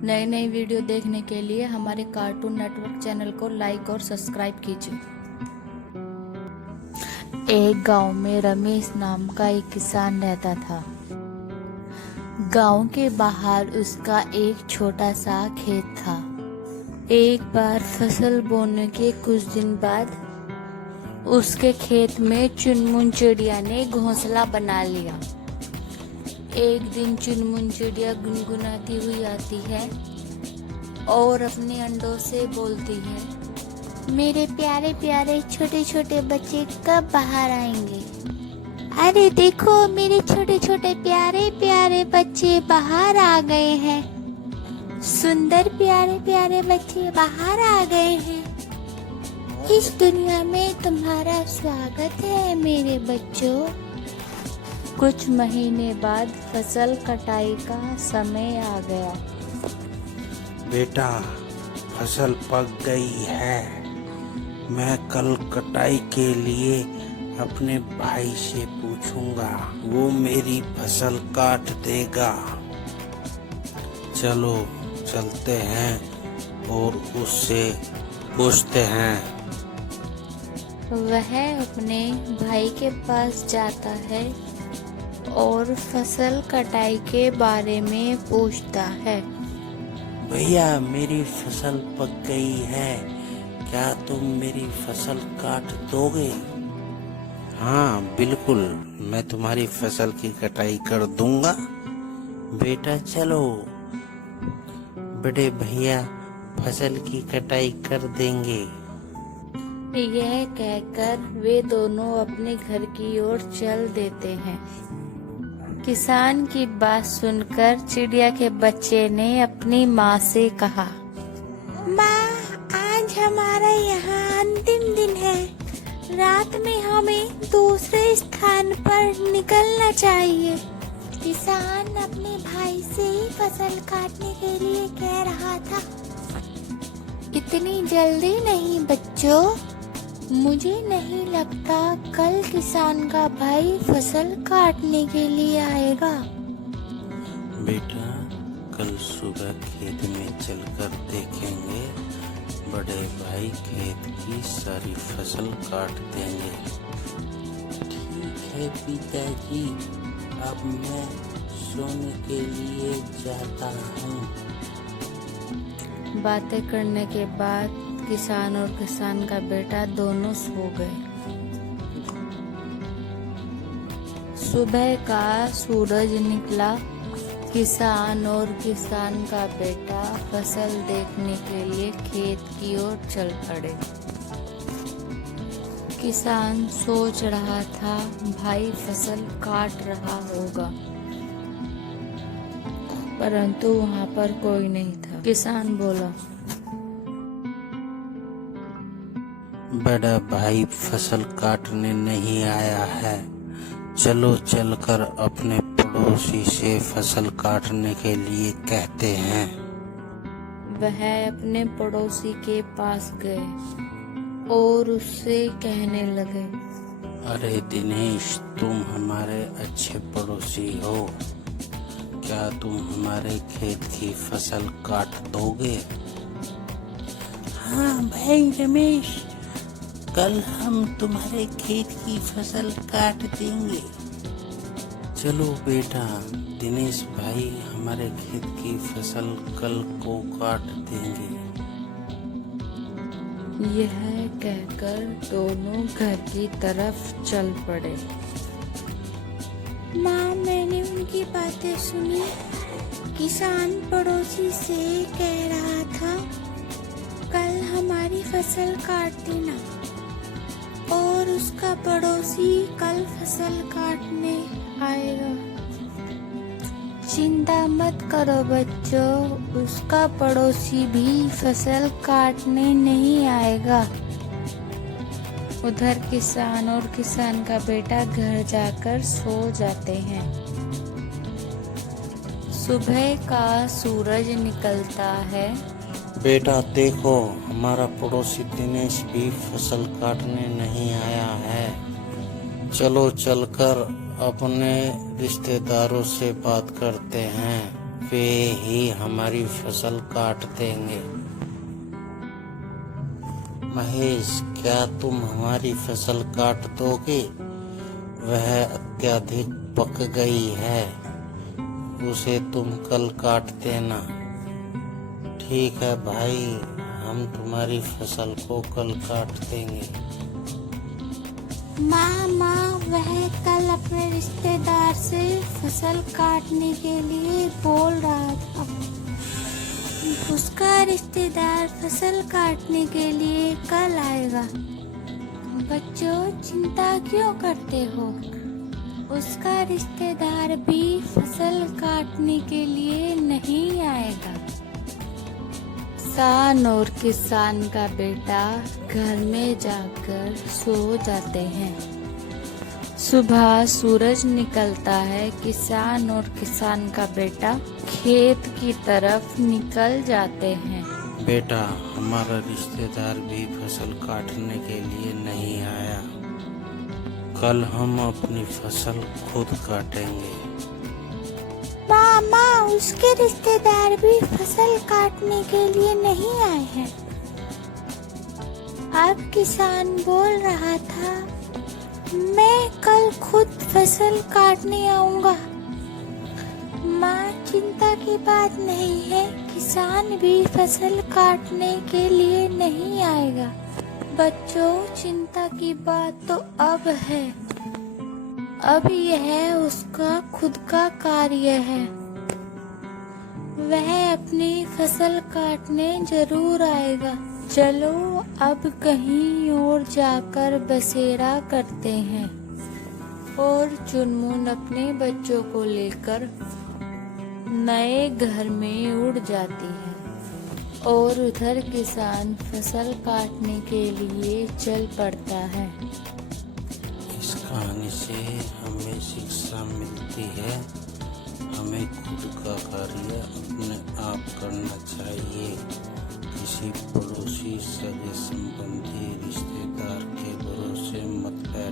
नई नई वीडियो देखने के लिए हमारे कार्टून नेटवर्क चैनल को लाइक और सब्सक्राइब कीजिए। एक गांव में रमेश नाम का एक किसान रहता था। गांव के बाहर उसका एक छोटा सा खेत था। एक बार फसल बोने के कुछ दिन बाद उसके खेत में चुनमुन चिड़िया ने घोंसला बना लिया। एक दिन चुनमुन चिड़िया गुनगुनाती हुई आती है और अपने अंडों से बोलती है, मेरे प्यारे प्यारे छोटे छोटे बच्चे कब बाहर आएंगे? अरे देखो, मेरे छोटे छोटे प्यारे प्यारे बच्चे बाहर आ गए हैं। सुंदर प्यारे प्यारे बच्चे बाहर आ गए हैं। इस दुनिया में तुम्हारा स्वागत है मेरे बच्चों। कुछ महीने बाद फसल कटाई का समय आ गया। बेटा, फसल पक गई है। मैं कल कटाई के लिए अपने भाई से पूछूंगा, वो मेरी फसल काट देगा। चलो चलते हैं और उससे पूछते हैं। वह अपने भाई के पास जाता है और फसल कटाई के बारे में पूछता है। भैया, मेरी फसल पक गई है, क्या तुम मेरी फसल काट दोगे? हाँ बिल्कुल, मैं तुम्हारी फसल की कटाई कर दूंगा। बेटा चलो, बड़े भैया फसल की कटाई कर देंगे। यह कहकर वे दोनों अपने घर की ओर चल देते हैं। किसान की बात सुनकर चिड़िया के बच्चे ने अपनी माँ से कहा, माँ, आज हमारा यहाँ अंतिम दिन है। रात में हमें दूसरे स्थान पर निकलना चाहिए। किसान अपने भाई से फसल काटने के लिए कह रहा था। इतनी जल्दी नहीं बच्चों, मुझे नहीं लगता कल किसान का भाई फसल काटने के लिए आएगा। बेटा, कल सुबह खेत में चलकर देखेंगे, बड़े भाई खेत की सारी फसल काट देंगे। ठीक है पिताजी, अब मैं सोने के लिए जाता हूँ। बातें करने के बाद किसान और किसान का बेटा दोनों सो गए। सुबह का सूरज निकला। किसान और किसान का बेटा फसल देखने के लिए खेत की ओर चल पड़े। किसान सोच रहा था भाई फसल काट रहा होगा, परंतु वहां पर कोई नहीं था। किसान बोला, बड़ा भाई फसल काटने नहीं आया है। चलो चलकर अपने पड़ोसी से फसल काटने के लिए कहते हैं। वह अपने पड़ोसी के पास गए और उससे कहने लगे, अरे दिनेश, तुम हमारे अच्छे पड़ोसी हो, क्या तुम हमारे खेत की फसल काट दोगे? हाँ भाई रमेश, कल हम तुम्हारे खेत की फसल काट देंगे। चलो बेटा, दिनेश भाई हमारे खेत की फसल कल को काट देंगे। यह कहकर दोनों घर की तरफ चल पड़े। माँ, मैंने उनकी बातें सुनी। किसान पड़ोसी से कह रहा था कल हमारी फसल काट देना, और उसका पड़ोसी कल फसल काटने आएगा। चिंता मत करो बच्चों, उसका पड़ोसी भी फसल काटने नहीं आएगा। उधर किसान और किसान का बेटा घर जाकर सो जाते हैं। सुबह का सूरज निकलता है। बेटा देखो, हमारा पड़ोसी दिनेश भी फसल काटने नहीं आया है। चलो चलकर अपने रिश्तेदारों से बात करते हैं। वे ही हमारी फसल काट देंगे। महेश, क्या तुम हमारी फसल काट दोगे? वह अत्यधिक पक गई है, उसे तुम कल काट देना। ठीक है भाई, हम तुम्हारी फसल को कल काट देंगे। माँ, वह कल अपने रिश्तेदार से फसल काटने के लिए बोल रहा था। उसका रिश्तेदार फसल काटने के लिए कल आएगा। बच्चों, चिंता क्यों करते हो? उसका रिश्तेदार भी फसल काटने के लिए नहीं आएगा। किसान और किसान का बेटा घर में जाकर सो जाते हैं। सुबह सूरज निकलता है। किसान और किसान का बेटा खेत की तरफ निकल जाते हैं। बेटा, हमारा रिश्तेदार भी फसल काटने के लिए नहीं आया। कल हम अपनी फसल खुद काटेंगे। मामा, उसके रिश्तेदार भी फसल काटने के लिए नहीं आए हैं। अब किसान बोल रहा था, मैं कल खुद फसल काटने आऊंगा। माँ, चिंता की बात नहीं है, किसान भी फसल काटने के लिए नहीं आएगा। बच्चों, चिंता की बात तो अब है। अब यह उसका खुद का कार्य है। वह अपनी फसल काटने जरूर आएगा। चलो अब कहीं और जाकर बसेरा करते हैं। और चुनमुन अपने बच्चों को लेकर नए घर में उड़ जाती है और उधर किसान फसल काटने के लिए चल पड़ता है। इस कहानी से हमें शिक्षा मिलती है, हमें खुद का कार्य अपने आप करना चाहिए। किसी पड़ोसी, सगे संबंधी, रिश्तेदार के भरोसे मत बैठ